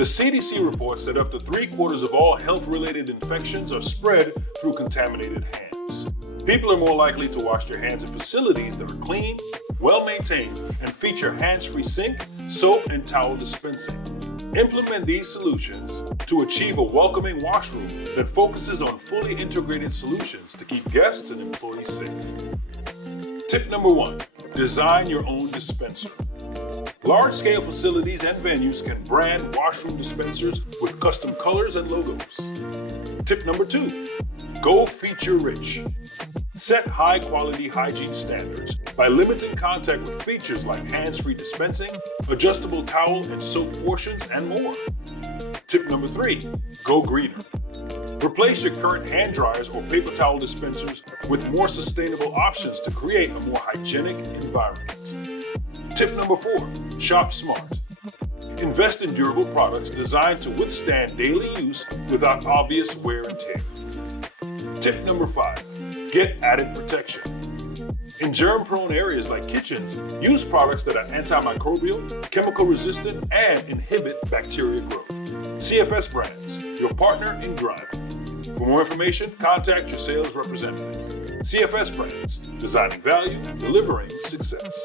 The CDC reports that up to 3/4 of all health-related infections are spread through contaminated hands. People are more likely to wash their hands in facilities that are clean, well-maintained, and feature hands-free sink, soap, and towel dispensing. Implement these solutions to achieve a welcoming washroom that focuses on fully integrated solutions to keep guests and employees safe. Tip number 1, design your own dispenser. Large-scale facilities and venues can brand washroom dispensers with custom colors and logos. Tip number 2, go feature-rich. Set high-quality hygiene standards by limiting contact with features like hands-free dispensing, adjustable towel and soap portions, and more. Tip number 3, go greener. Replace your current hand dryers or paper towel dispensers with more sustainable options to create a more hygienic environment. Tip number 4, shop smart. Invest in durable products designed to withstand daily use without obvious wear and tear. Tip number 5, get added protection. In germ-prone areas like kitchens, use products that are antimicrobial, chemical resistant, and inhibit bacteria growth. CFS Brands, your partner in grime. For more information, contact your sales representative. CFS Brands, designing value, delivering success.